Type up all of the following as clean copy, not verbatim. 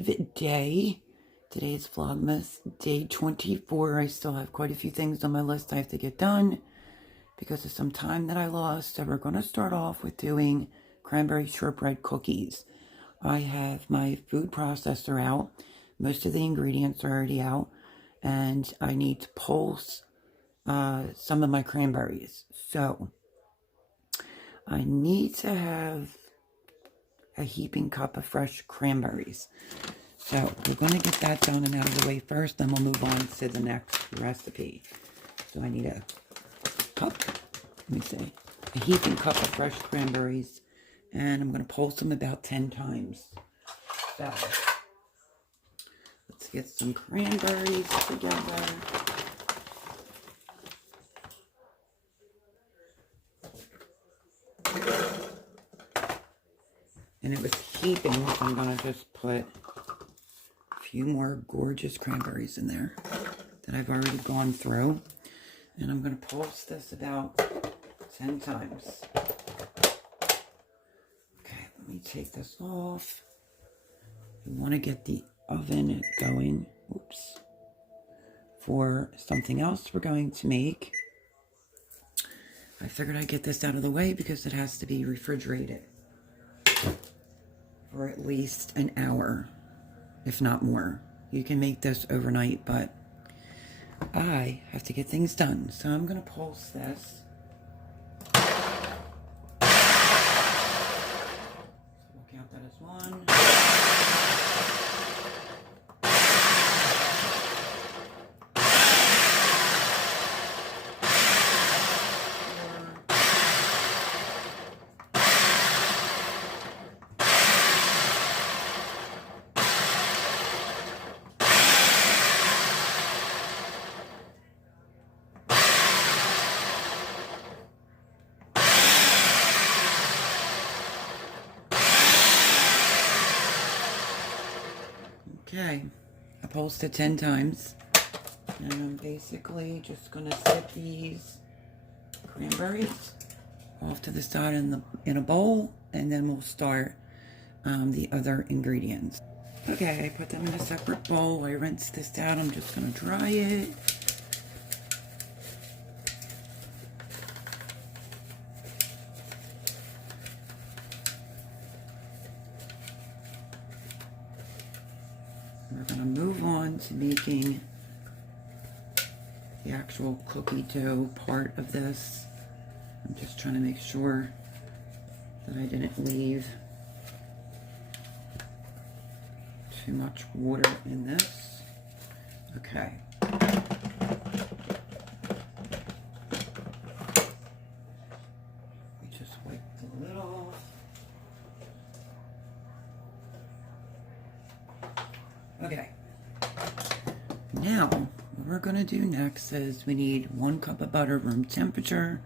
Eve day. Today's Vlogmas day 24. I still have quite a few things on my list I have to get done because of some time that I lost. So we're going to start off with doing cranberry shortbread cookies. I have my food processor out. Most of the ingredients are already out. And I need to pulse some of my cranberries. So I need to have a heaping cup of fresh cranberries. So we're going to get that done and out of the way first, then we'll move on to the next recipe. So I need a cup, let me see, a heaping cup of fresh cranberries, and I'm going to pulse them about 10 times. So let's get some cranberries together. And it was heaping, so I'm going to just put a few more gorgeous cranberries in there that I've already gone through. And I'm going to pulse this about 10 times. Okay, let me take this off. We want to get the oven going. Oops. For something else we're going to make. I figured I'd get this out of the way because it has to be refrigerated for at least an hour, if not more. You can make this overnight, but I have to get things done. So I'm going to pulse this. So we'll count that as 1. Okay, I pulsed it 10 times, and I'm basically just going to set these cranberries off to the side in a bowl, and then we'll start the other ingredients. Okay, I put them in a separate bowl. I rinsed this out. I'm just going to dry it. We're going to move on to making the actual cookie dough part of this. I'm just trying to make sure that I didn't leave too much water in this. Okay. We just wipe the lid off. Okay, now what we're going to do next is we need 1 cup of butter room temperature,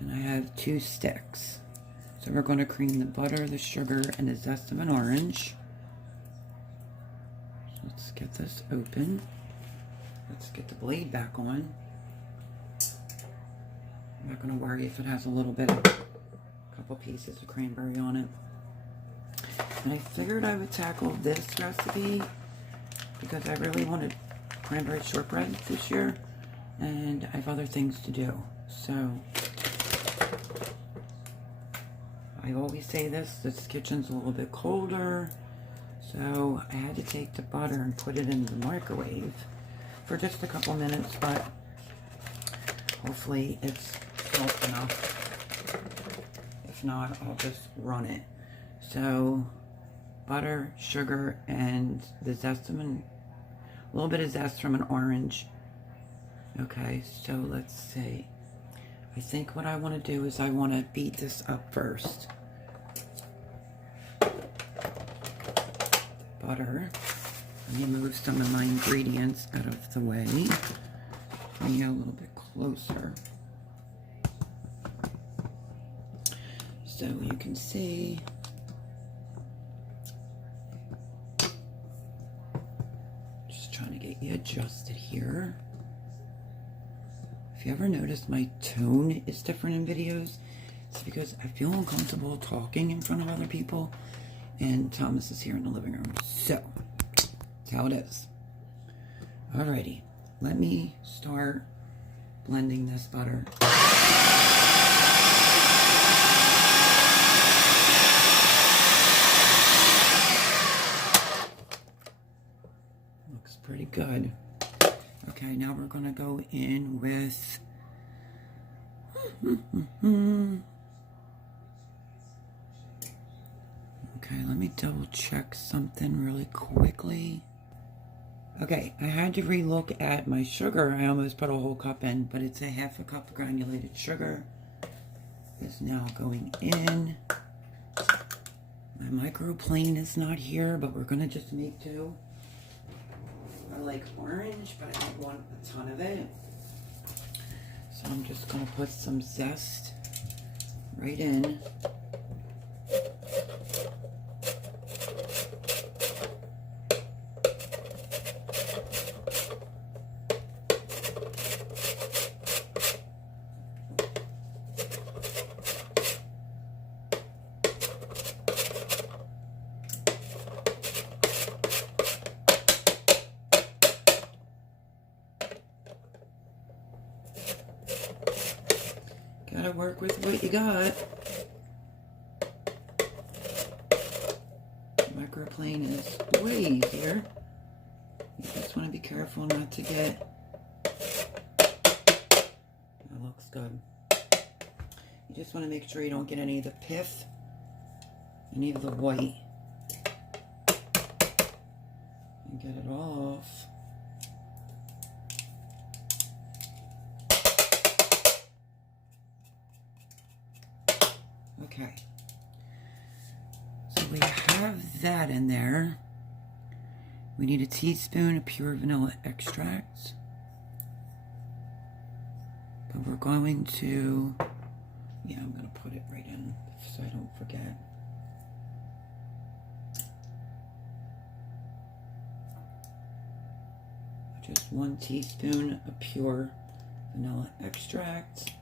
and I have 2 sticks. So we're going to cream the butter, the sugar, and the zest of an orange. So let's get this open. Let's get the blade back on. I'm not going to worry if it has a little bit of a couple pieces of cranberry on it. And I figured I would tackle this recipe because I really wanted cranberry shortbread this year, and I have other things to do. So I always say this kitchen's a little bit colder, so I had to take the butter and put it in the microwave for just a couple minutes, but hopefully it's salt enough. If not, I'll just run it. So butter, sugar, and the zest of a little bit of zest from an orange. Okay, so let's see. I think what I want to do is I want to beat this up first. Butter. Let me move some of my ingredients out of the way. Bring you a little bit closer, so you can see. Trying to get you adjusted here. If you ever notice my tone is different in videos, it's because I feel uncomfortable talking in front of other people, And Thomas is here in the living room. So, that's how it is. Alrighty, let me start blending this butter. Looks pretty good. Okay, now we're gonna go in with okay, let me double check something really quickly. Okay, I had to re-look at my sugar. I almost put a whole cup in, but it's a half a cup of granulated sugar. Is now going in. My microplane is not here, but we're gonna just make do. I like orange, but I don't want a ton of it. So I'm just gonna put some zest right in. Gotta work with what you got. Microplane is way easier. You just want to be careful not to get... That looks good. You just want to make sure you don't get any of the pith, any of the white. And get it off. Okay, so we have that in there. We need a teaspoon of pure vanilla extract. But we're going to, yeah, I'm going to put it right in so I don't forget. Just 1 teaspoon of pure vanilla extract.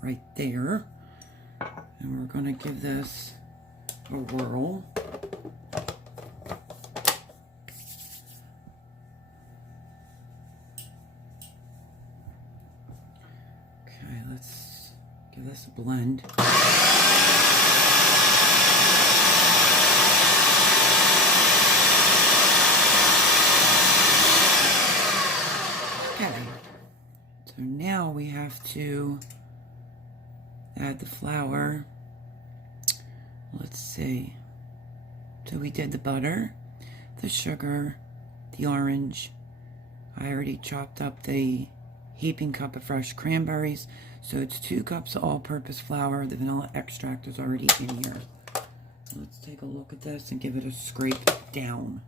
Right there. And we're going to give this a whirl. Okay, let's give this a blend. Okay, so now we have to add the flour. Let's see. So we did the butter, the sugar, the orange. I already chopped up the heaping cup of fresh cranberries. So it's 2 cups of all-purpose flour. The vanilla extract is already in here. Let's take a look at this and give it a scrape down.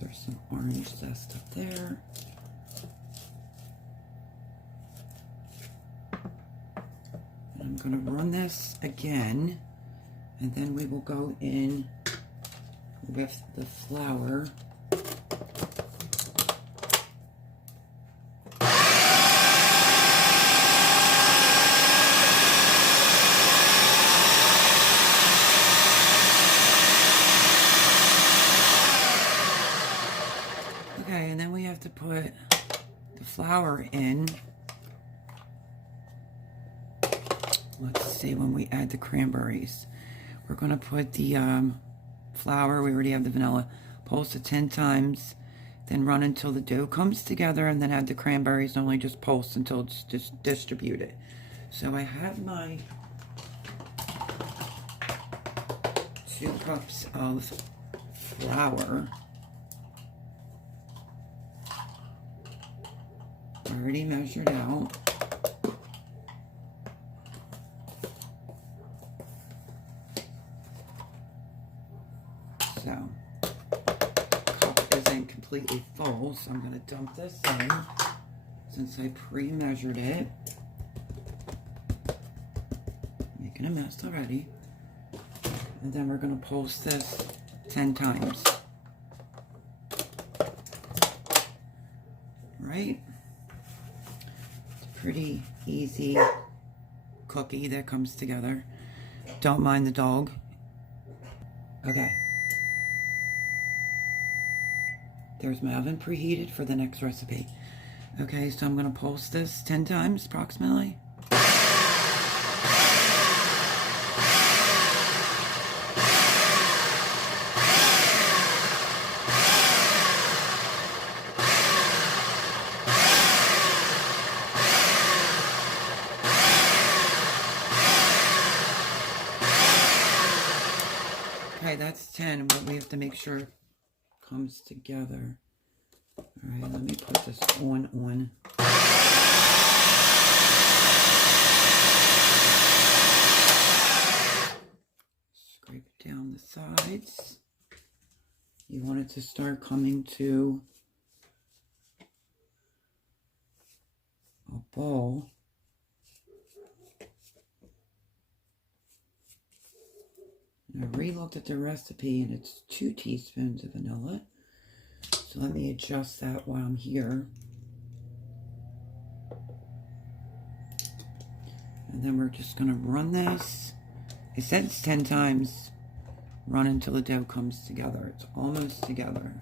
There's some orange zest up there. And I'm going to run this again, and then we will go in with the flour. Okay, and then we have to put the flour in. Let's see, when we add the cranberries, we're going to put the flour, we already have the vanilla, pulse it 10 times, then run until the dough comes together, and then add the cranberries, and only just pulse until it's just distributed. So I have my 2 cups of flour. Already measured out. So, cup isn't completely full, so I'm going to dump this in since I pre-measured it. Making a mess already. And then we're going to pulse this 10 times. Right? pretty easy cookie that comes together. Don't mind the dog. Okay. There's my oven preheated for the next recipe. Okay, so I'm going to pulse this 10 times approximately. Okay, that's 10. What we have to make sure comes together. All right, let me put this on. Scrape it down the sides. You want it to start coming to a ball. And I re-looked at the recipe and it's 2 teaspoons of vanilla. So let me adjust that while I'm here. And then we're just going to run this. It says 10 times. Run until the dough comes together. It's almost together.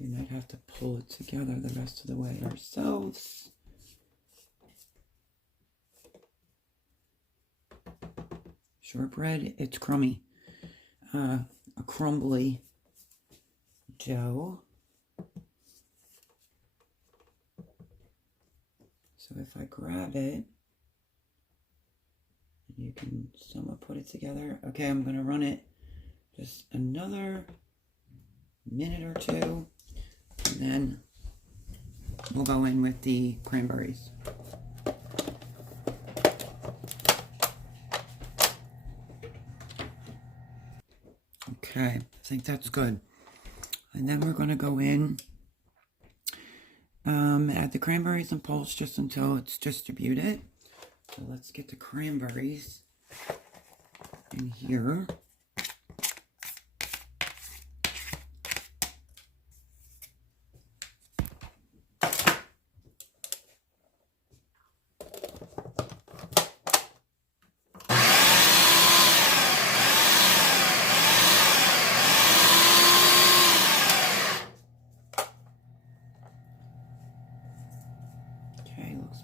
We might have to pull it together the rest of the way ourselves. Shortbread, it's crummy. A crumbly dough. So if I grab it, you can somewhat put it together. Okay, I'm going to run it just another minute or two, and then we'll go in with the cranberries. Okay, I think that's good. And then we're going to go in, add the cranberries and pulse just until it's distributed. So let's get the cranberries in here.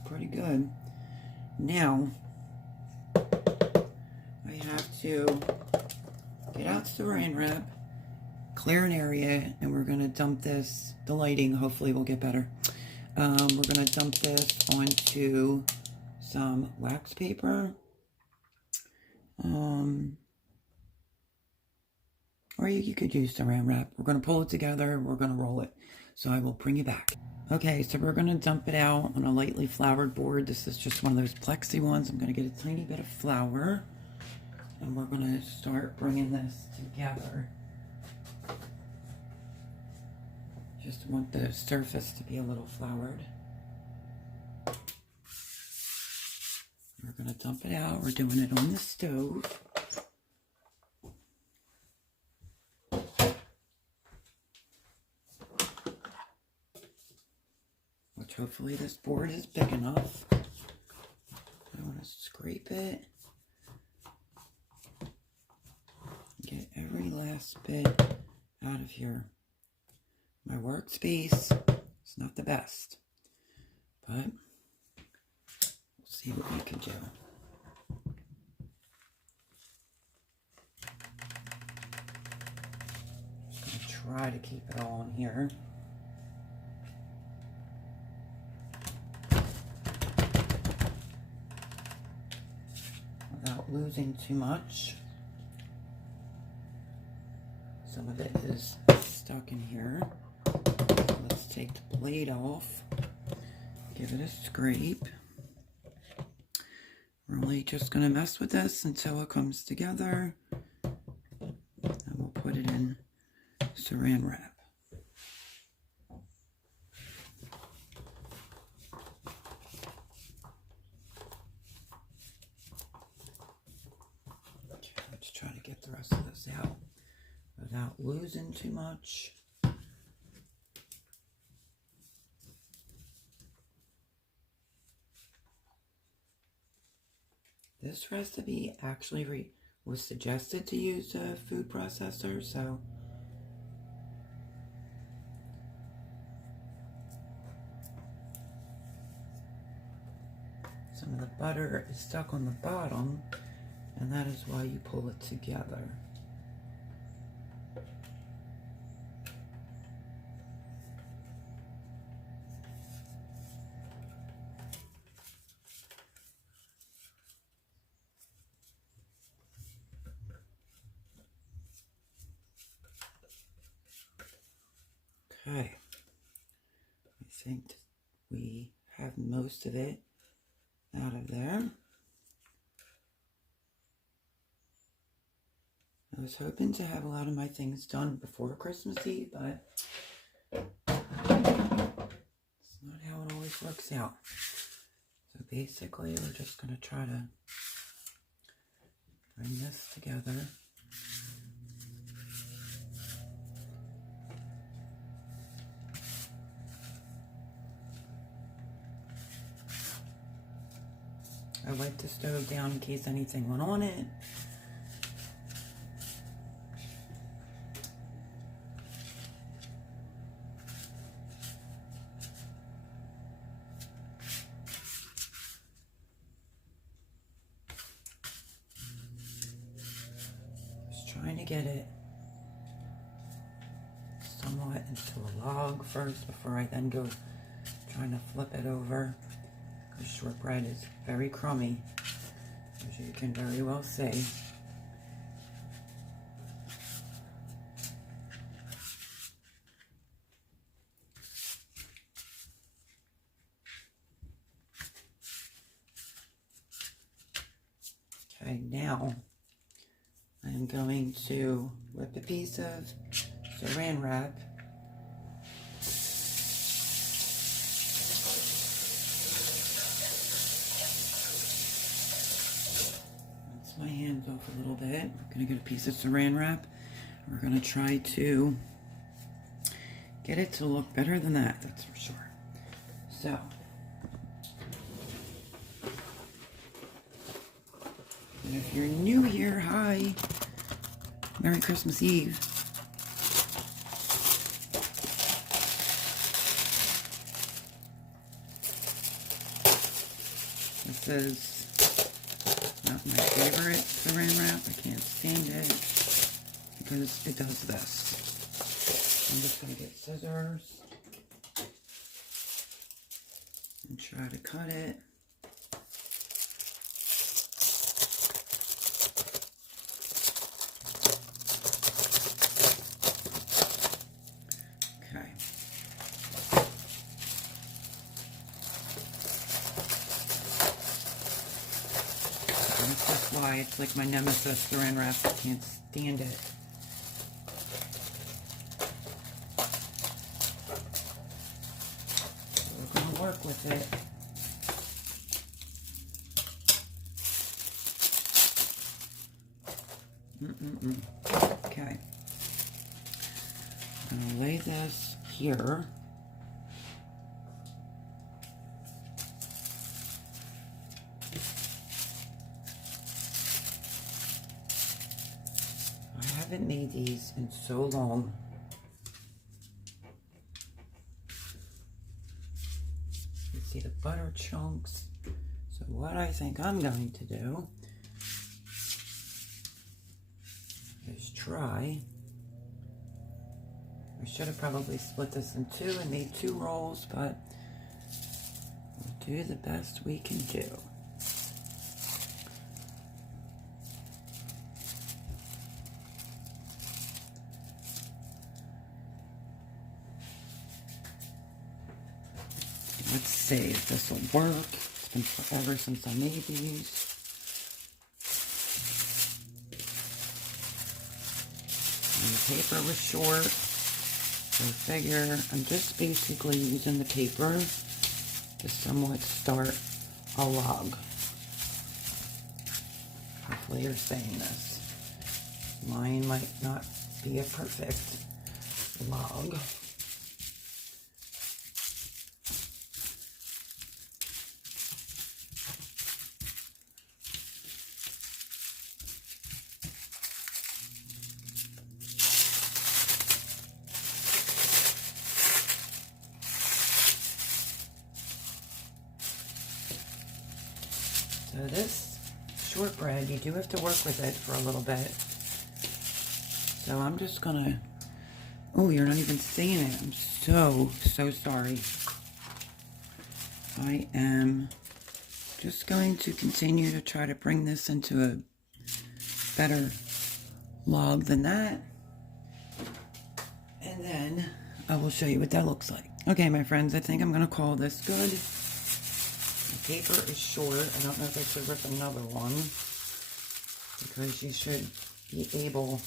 Pretty good. Now, I have to get out saran wrap, clear an area, and we're going to dump this. The lighting hopefully will get better. We're going to dump this onto some wax paper. Or you could use saran wrap. We're going to pull it together. We're going to roll it. So I will bring you back. Okay, so we're going to dump it out on a lightly floured board. This is just one of those plexi ones. I'm going to get a tiny bit of flour. And we're going to start bringing this together. Just want the surface to be a little floured. We're going to dump it out. We're doing it on the stove. Which hopefully this board is big enough. I want to scrape it. Get every last bit out of here. My workspace is not the best, but we'll see what we can do. Just going to try to keep it all in here. Without losing too much. Some of it is stuck in here. So let's take the blade off. Give it a scrape. We're only just going to mess with this until it comes together. And we'll put it in saran wrap. without losing too much. This recipe actually was suggested to use a food processor, so some of the butter is stuck on the bottom, and that is why you pull it together. Okay, I think we have most of it out of there. I was hoping to have a lot of my things done before Christmas Eve, but it's not how it always works out. So basically, we're just going to try to bring this together. I wiped the stove down in case anything went on it. Just trying to get it somewhat into a log first before I then go trying to flip it over. The shortbread is very crummy, as you can very well see. Okay, now I am going to whip a piece of saran wrap . My hands off a little bit. I'm going to get a piece of saran wrap. We're going to try to get it to look better than that, that's for sure. So, and if you're new here, hi. Merry Christmas Eve. This is not my favorite saran wrap. I can't stand it because it does this. I'm just going to get scissors and try to cut it. Okay. That's why it's like my nemesis, saran wrap. I can't stand it. So we're going to work with it. Okay. I'm going to lay this here. I haven't made these in so long. You see the butter chunks. So what I think I'm going to do is try. I should have probably split this in two and made 2 rolls, but we'll do the best we can do. Let's see if this will work. It's been forever since I made these. And the paper was short, so I figure I'm just basically using the paper to somewhat start a log. Hopefully you're saying this. Mine might not be a perfect log. So this shortbread, you do have to work with it for a little bit. So I'm just gonna, oh, you're not even seeing it. I'm so sorry. I am just going to continue to try to bring this into a better log than that. And then I will show you what that looks like. Okay, my friends, I think I'm gonna call this good. The paper is short. I don't know if I should rip another one, because you should be able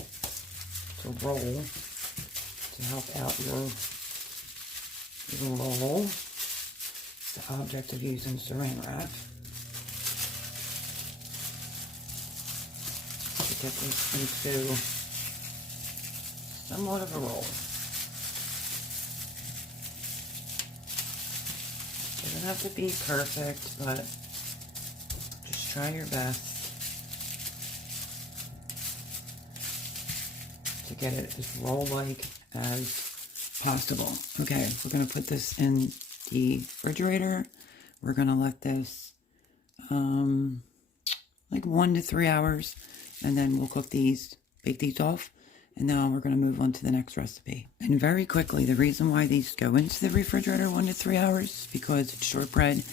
to roll to help out your roll. It's the object of using saran wrap to get this into somewhat of a roll. Doesn't have to be perfect, but just try your best to get it as roll-like as possible. Okay, we're going to put this in the refrigerator. We're going to let this like 1 to 3 hours, and then we'll cook these, bake these off, and now we're going to move on to the next recipe. And very quickly, the reason why these go into the refrigerator 1 to 3 hours is because it's shortbread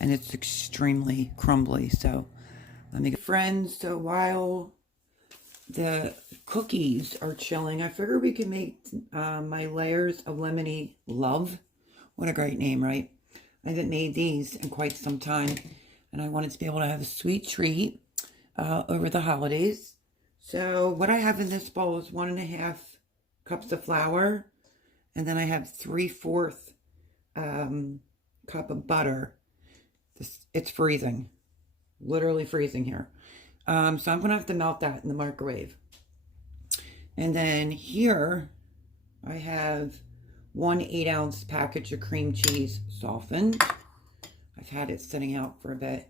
and it's extremely crumbly. So let me get friends. So while the cookies are chilling, I figured we could make my layers of lemony love. What a great name, right? I haven't made these in quite some time, and I wanted to be able to have a sweet treat over the holidays. So what I have in this bowl is 1.5 cups of flour, and then I have 3/4 cup of butter. It's freezing, literally freezing here. So I'm gonna have to melt that in the microwave. And then here I have 1 8-ounce package of cream cheese softened. I've had it sitting out for a bit.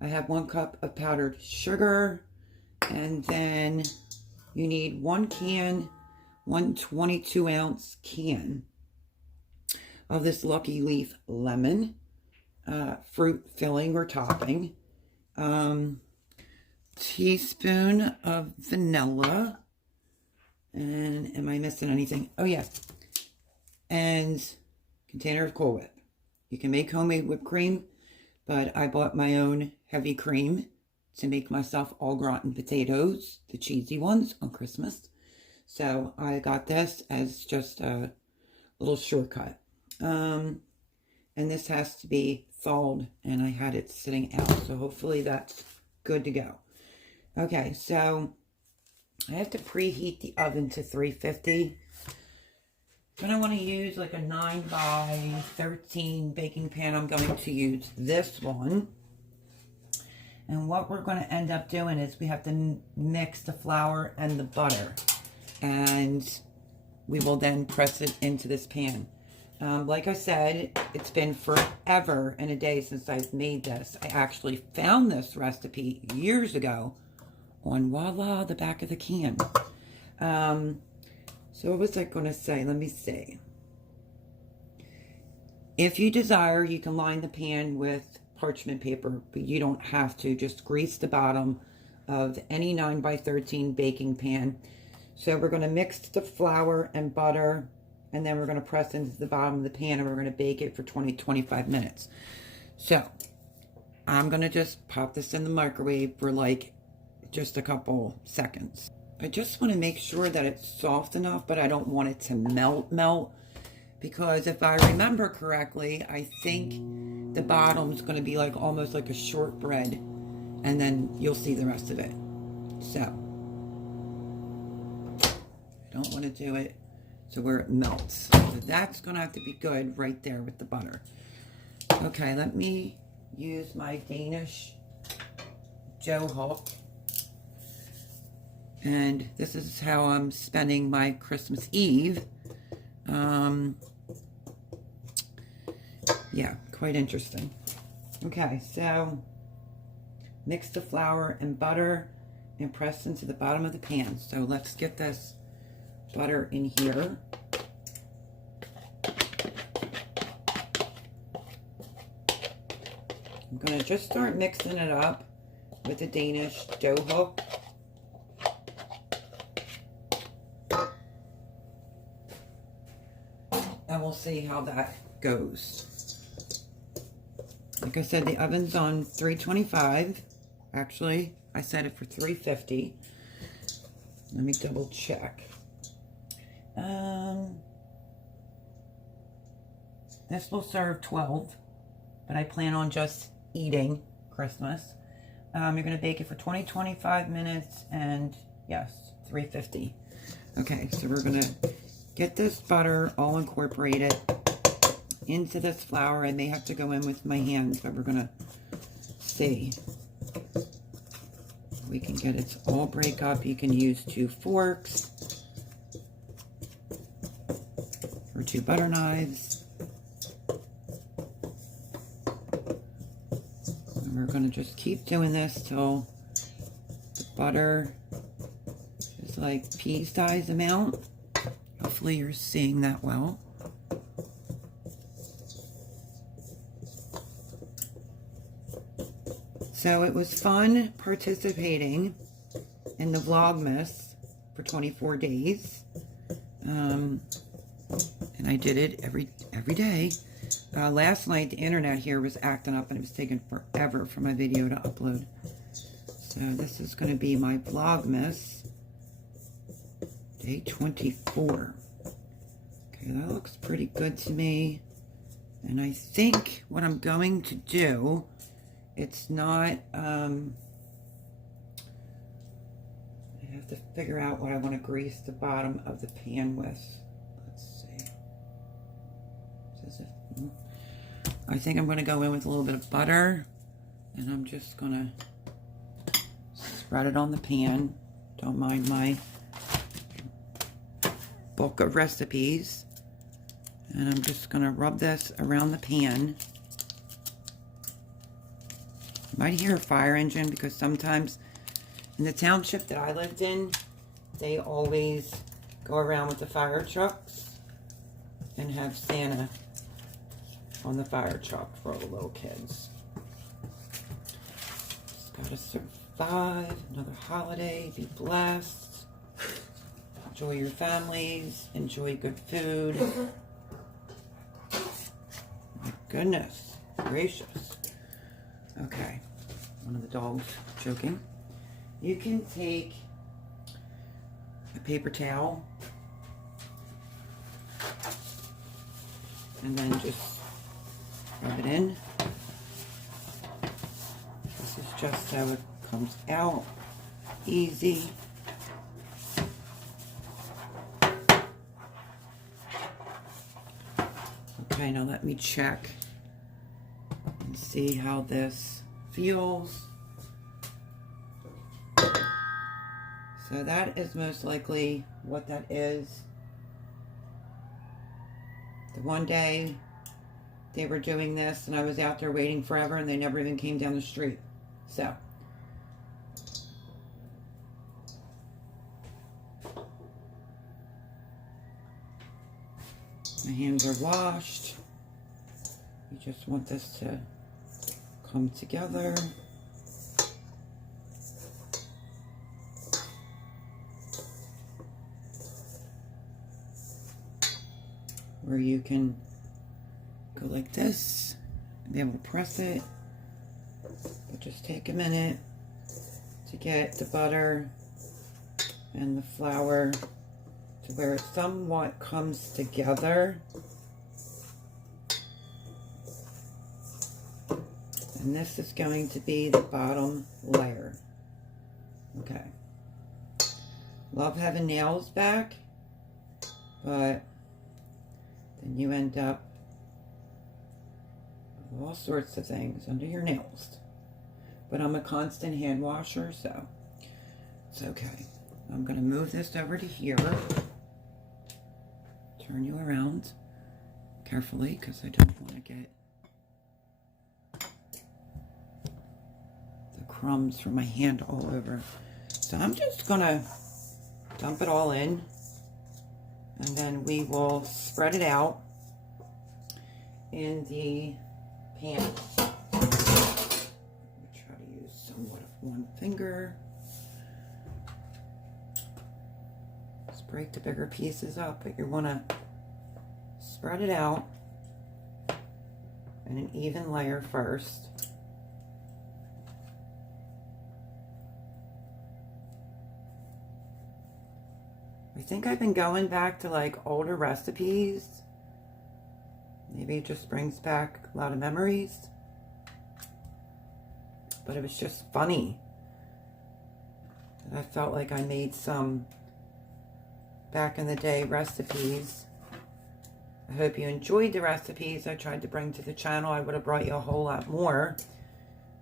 I have 1 cup of powdered sugar. And then you need 1 22-ounce can of this Lucky Leaf lemon, fruit filling or topping, teaspoon of vanilla, and am I missing anything? Oh yes, and container of Cool Whip. You can make homemade whipped cream, but I bought my own heavy cream to make myself au gratin potatoes, the cheesy ones, on Christmas. So I got this as just a little shortcut. And this has to be thawed, and I had it sitting out. So hopefully that's good to go. Okay, so I have to preheat the oven to 350. When I want to use like a 9x13 baking pan, I'm going to use this one. And what we're going to end up doing is we have to mix the flour and the butter. And we will then press it into this pan. Like I said, it's been forever and a day since I've made this. I actually found this recipe years ago on voila, the back of the can. So what was I going to say? Let me see. If you desire, you can line the pan with parchment paper, but you don't have to. Just grease the bottom of any 9x13 baking pan. So we're going to mix the flour and butter, and then we're going to press into the bottom of the pan, and we're going to bake it for 20-25 minutes. So I'm going to just pop this in the microwave for like just a couple seconds. I just want to make sure that it's soft enough, but I don't want it to melt, because if I remember correctly, I think the bottom's going to be like almost like a shortbread, and then you'll see the rest of it. So I don't want to do it to where it melts. So that's going to have to be good right there with the butter. Okay, let me use my Danish Joe hook And this is how I'm spending my Christmas Eve. Yeah, quite interesting. Okay, so mix the flour and butter and press into the bottom of the pan. So let's get this butter in here. I'm going to just start mixing it up with a Danish dough hook. And we'll see how that goes. Like I said, the oven's on 325. Actually, I set it for 350. Let me double check. This will serve 12, but I plan on just eating Christmas. You're going to bake it for 20-25 minutes, and yes, 350. Okay, so we're going to get this butter all incorporated into this flour. I may have to go in with my hands, but we're going to see. We can get it all break up. You can use 2 forks or 2 butter knives. And we're going to just keep doing this till the butter is like pea-sized amount. Hopefully you're seeing that well. So it was fun participating in the Vlogmas for 24 days. And I did it every day. Last night, the internet here was acting up and it was taking forever for my video to upload. So this is going to be my Vlogmas, day 24. Okay, that looks pretty good to me. And I think what I'm going to do, it's not, I have to figure out what I want to grease the bottom of the pan with. Let's see. I think I'm going to go in with a little bit of butter, and I'm just going to spread it on the pan. Don't mind my book of recipes. And I'm just going to rub this around the pan. You might hear a fire engine because sometimes in the township that I lived in, they always go around with the fire trucks and have Santa on the fire truck for all the little kids. Just gotta survive another holiday, be blessed, enjoy your families, enjoy good food. My goodness gracious. Okay, one of the dogs joking. You can take a paper towel and then just rub it in. This is just so it comes out easy. Okay, now let me check and see how this feels. So that is most likely what that is. The one day they were doing this and I was out there waiting forever and they never even came down the street. So. My hands are washed. You just want this to come together. Where you can go like this and be able to press it, but just take a minute to get the butter and the flour to where it somewhat comes together. And this is going to be the bottom layer. Okay. Love having nails back, but then you end up with all sorts of things under your nails. But I'm a constant hand washer, so it's okay. I'm going to move this over to here. Turn you around carefully because I don't want to get the crumbs from my hand all over. So I'm just going to dump it all in, and then we will spread it out in the pan. Try to use somewhat of one finger. Just break the bigger pieces up, but you want to spread it out in an even layer first. I think I've been going back to like older recipes. Maybe it just brings back a lot of memories. But it was just funny. And I felt like I made some back in the day recipes. I hope you enjoyed the recipes I tried to bring to the channel. I would have brought you a whole lot more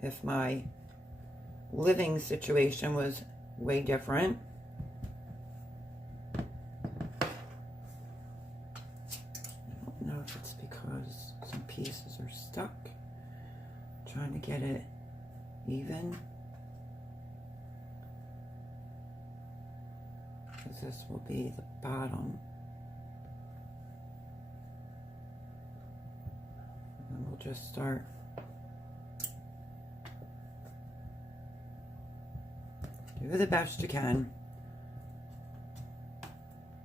if my living situation was way different. Pieces are stuck. Trying to get it even. Because this will be the bottom. And we'll just start do the best you can.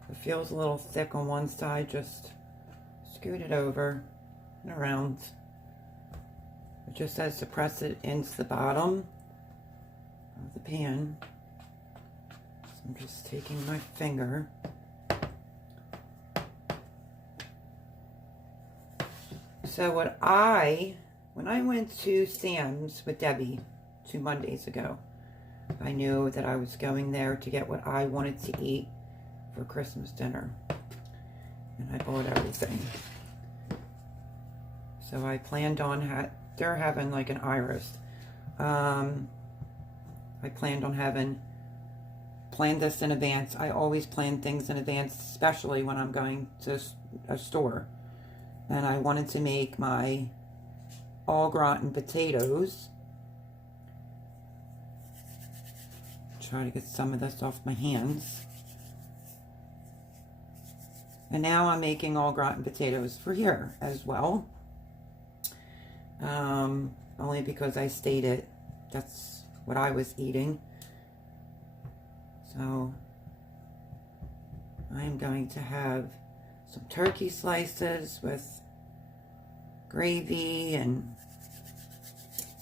If it feels a little thick on one side, just scoot it over and around. It just says to press it into the bottom of the pan. So I'm just taking my finger. So when I went to Sam's with Debbie 2 Mondays ago, I knew that I was going there to get what I wanted to eat for Christmas dinner. And I bought everything. So I planned on, they're having like an iris. I planned on planned this in advance. I always plan things in advance, especially when I'm going to a store. And I wanted to make my au gratin potatoes. Try to get some of this off my hands. And now I'm making au gratin potatoes for here as well. Only because I stated that's what I was eating. So I'm going to have some turkey slices with gravy and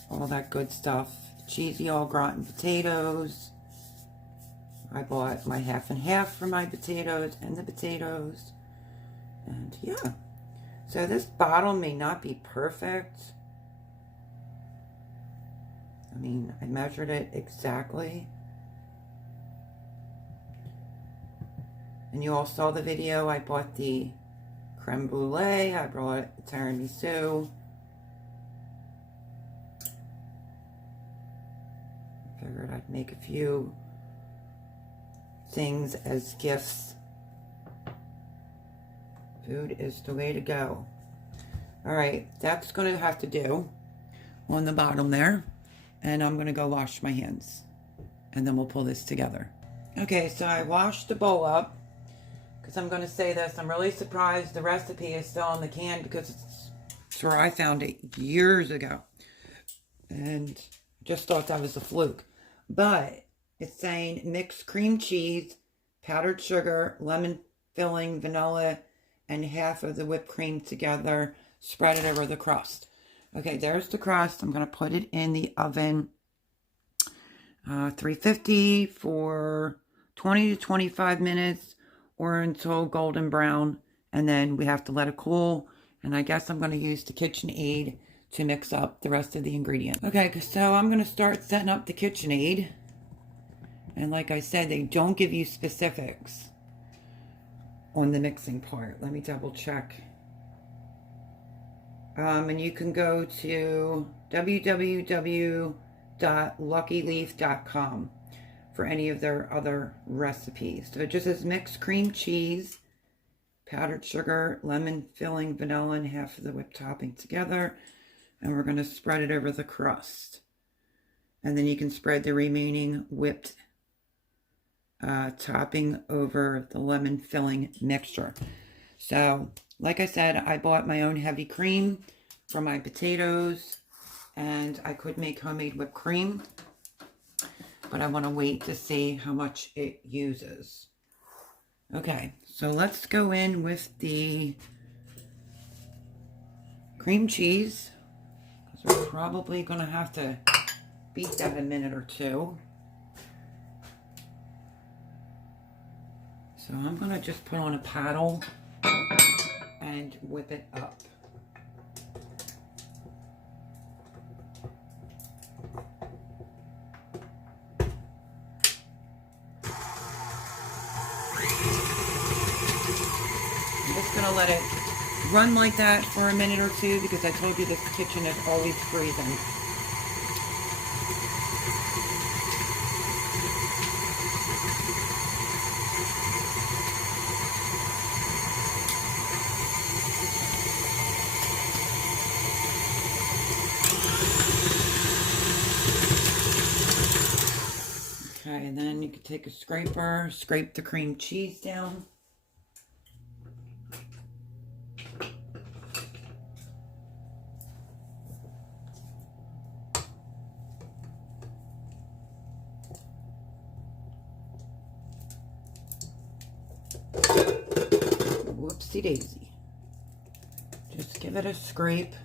all that good stuff. Cheesy au gratin potatoes. I bought my half and half for my potatoes and the potatoes. And yeah. So this bottle may not be perfect. I mean, I measured it exactly. And you all saw the video. I bought the creme brulee. I brought the tiramisu. I figured I'd make a few things as gifts. Food is the way to go. Alright, that's going to have to do on the bottom there. And I'm going to go wash my hands. And then we'll pull this together. Okay, so I washed the bowl up. Because I'm going to say this, I'm really surprised the recipe is still in the can. Because it's where I found it years ago. And just thought that was a fluke. But it's saying mix cream cheese, powdered sugar, lemon filling, vanilla, and half of the whipped cream together. Spread it over the crust. Okay, there's the crust. I'm going to put it in the oven. 350 for 20 to 25 minutes or until golden brown. And then we have to let it cool. And I guess I'm going to use the KitchenAid to mix up the rest of the ingredients. Okay, so I'm going to start setting up the KitchenAid. And like I said, they don't give you specifics on the mixing part. Let me double check. And you can go to www.luckyleaf.com for any of their other recipes. So it just says mixed cream cheese, powdered sugar, lemon filling, vanilla, and half of the whipped topping together. And we're going to spread it over the crust. And then you can spread the remaining whipped topping over the lemon filling mixture. So, like I said, I bought my own heavy cream for my potatoes, and I could make homemade whipped cream, but I want to wait to see how much it uses. Okay, so let's go in with the cream cheese, because we're probably going to have to beat that a minute or two. So I'm going to just put on a paddle and whip it up. I'm just going to let it run like that for a minute or two, because I told you this kitchen is always freezing. Okay, and then you can take a scraper, scrape the cream cheese down. Whoopsie daisy. Just give it a scrape.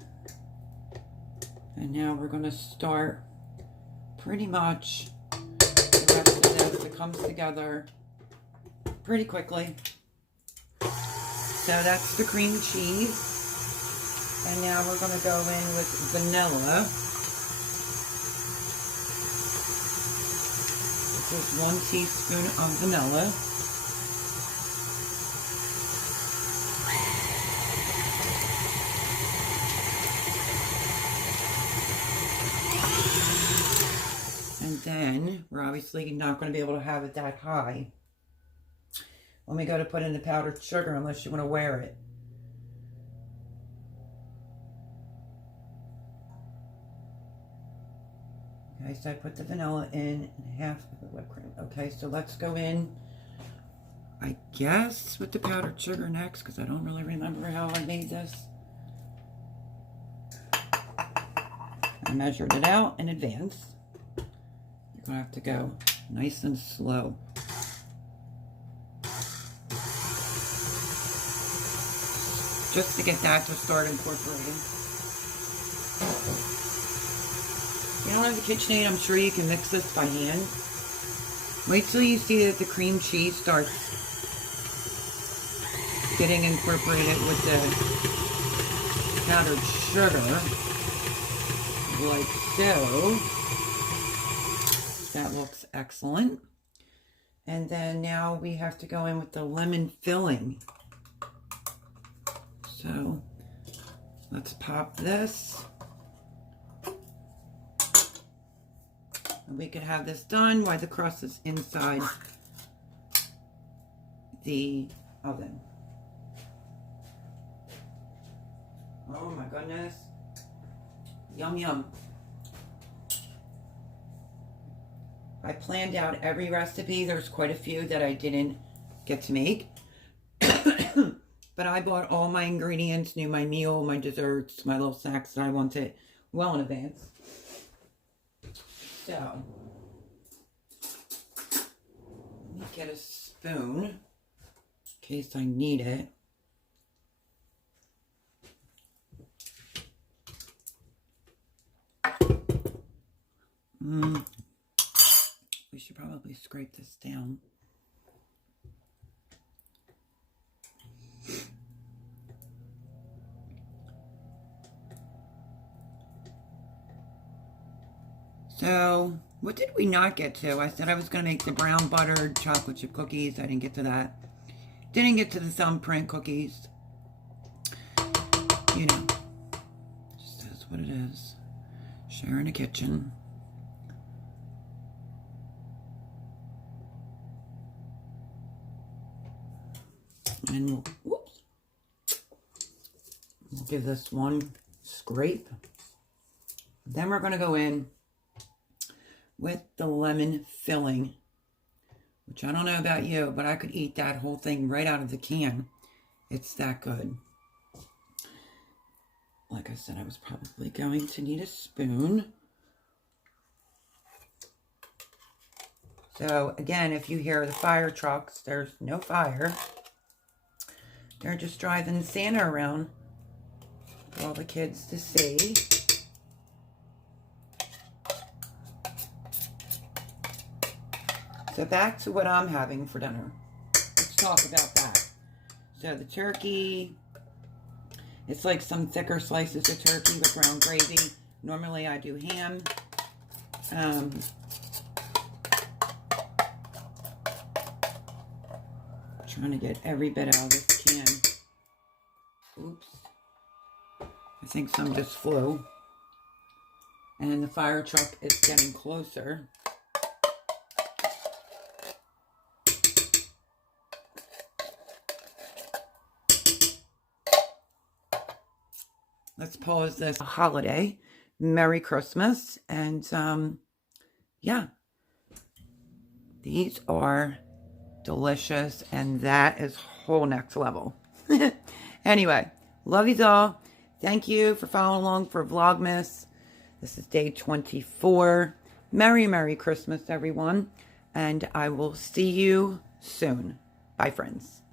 And now we're going to start pretty much the rest of this. It comes together pretty quickly. So that's the cream cheese. And now we're going to go in with vanilla. This is 1 teaspoon of vanilla. And then, we're obviously not going to be able to have it that high when we go to put in the powdered sugar, unless you want to wear it. Okay, so I put the vanilla in and half of the whipped cream. Okay, so let's go in, I guess, with the powdered sugar next, because I don't really remember how I made this. I measured it out in advance. You're going to have to go nice and slow. Just to get that to start incorporating. If you don't have a KitchenAid, I'm sure you can mix this by hand. Wait till you see that the cream cheese starts getting incorporated with the powdered sugar, like so. That looks excellent. And then now we have to go in with the lemon filling. So let's pop this. And we can have this done while the crust is inside the oven. Oh my goodness. Yum, yum. I planned out every recipe. There's quite a few that I didn't get to make. But I bought all my ingredients, knew my meal, my desserts, my little snacks that I wanted well in advance. So, let me get a spoon in case I need it. We should probably scrape this down. So, what did we not get to? I said I was going to make the brown buttered chocolate chip cookies. I didn't get to that. Didn't get to the thumbprint cookies. You know, just that's what it is. Sharing a kitchen. And whoops, we'll give this one scrape. Then we're going to go in with the lemon filling, which I don't know about you, but I could eat that whole thing right out of the can. It's that good. Like I said, I was probably going to need a spoon. So again, if you hear the fire trucks, there's no fire. They're just driving Santa around for all the kids to see. So back to what I'm having for dinner. Let's talk about that. So the turkey, it's like some thicker slices of turkey with ground gravy. Normally I do ham. Trying to get every bit out of this can. Oops. I think some just flew. And the fire truck is getting closer. Let's pause this holiday. Merry Christmas. And yeah, these are delicious, and that is whole next level. Anyway, love you all. Thank you for following along for Vlogmas. This is day 24. Merry Christmas, everyone. And I will see you soon. Bye, friends.